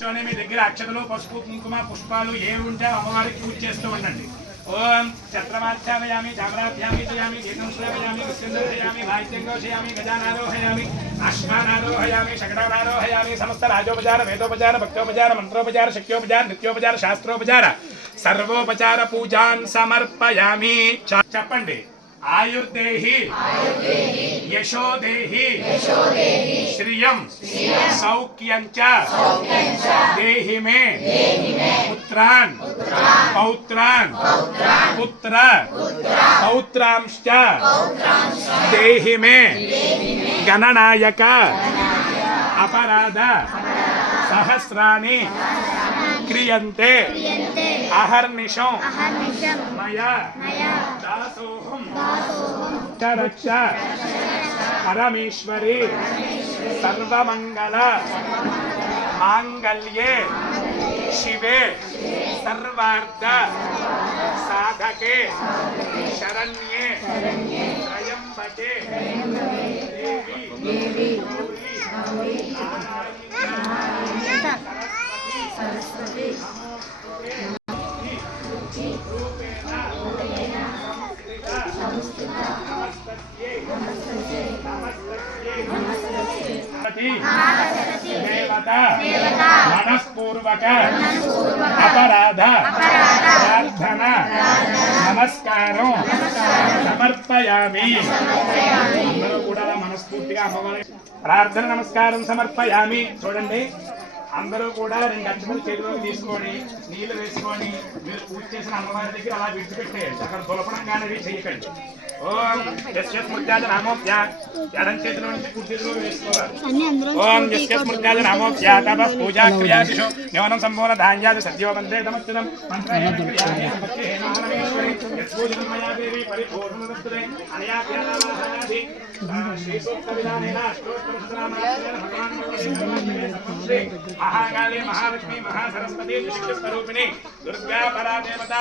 కూర్చొని మీ దగ్గర అక్షతలు పసుపు కుంకుమ పుష్పాలు ఏవి ఉంటే అమ్మవారికి పూజ చేస్తూ ఉండండి. ఓం చత్రమాధ్యామయామి చామరాధ్యామి చేయామి గీతం శ్రావయామి కృష్ణయామి వాయిద్యంగోషయామి గజానారోహయామి అశ్వానారోహయామి శకటానారోహయామి సమస్త రాజోపచార వేదోపచార భక్తోపచార మంత్రోపచార శక్యోపచార నిత్యోపచార శాస్త్రోపచార సర్వోపచార పూజాన్ సమర్పయామి. చెప్పండి. आयुर्देहि यशोदेहि श्रियं सौख्यं च देहि मे पुत्रान् पौत्रान् पुत्र पौत्रांश्च देहि मे गणनायक अपराध सहस्राणि क्रियन्ते अहर्निशं मया दासोहं रक्ष परमेश्वरी सर्वमंगल मांगल्ये शिवे सर्वार्थ साधके शरण्ये त्र्यंबके देवी सरस्वती मनस्पूर्वक अपराध प्रार्थना नमस्कारों समर्पयामि. అందరూ కూడా మనస్ఫూర్తిగా అమ్మవారి ప్రార్థన నమస్కారం సమర్పయామి. చూడండి, అందరూ కూడా 2 అక్షతలు చేతిలోకి తీసుకొని నీళ్లు వేసుకొని మీరు పూజ చేసిన అమ్మవారి దగ్గర అలా విడిచిపెట్టేయండి. అక్కడ దులపడంగానే చేయకండి. ఓం యస్య స్మృత్యాజ నామోప్య ఎడం చేతిలో నుంచి కుడి చేతిలోకి వేసుకోవాలి. ఓం యస్య స్మృత్యాజ నామోప్య తప పూజా క్రియాదిషు యోనం సంపూర్ణ ధాన్యాద సద్యో వందే తమస్తం మంత్రయేన క్రియాది భక్తి హేమానమేశ్వరి యస్పూజనం మయా దేవి పరిపూర్ణమస్తదే అనయా జ్ఞానావాసాది శ్రీ సూక్త విధానేన అష్టోత్తర శతనామాత్రేణ భగవాన్ శ్రీ महाकाली महालक्ष्मी महासरस्वती त्रिशक्ति स्वरूपिणी दुर्गा परादेवता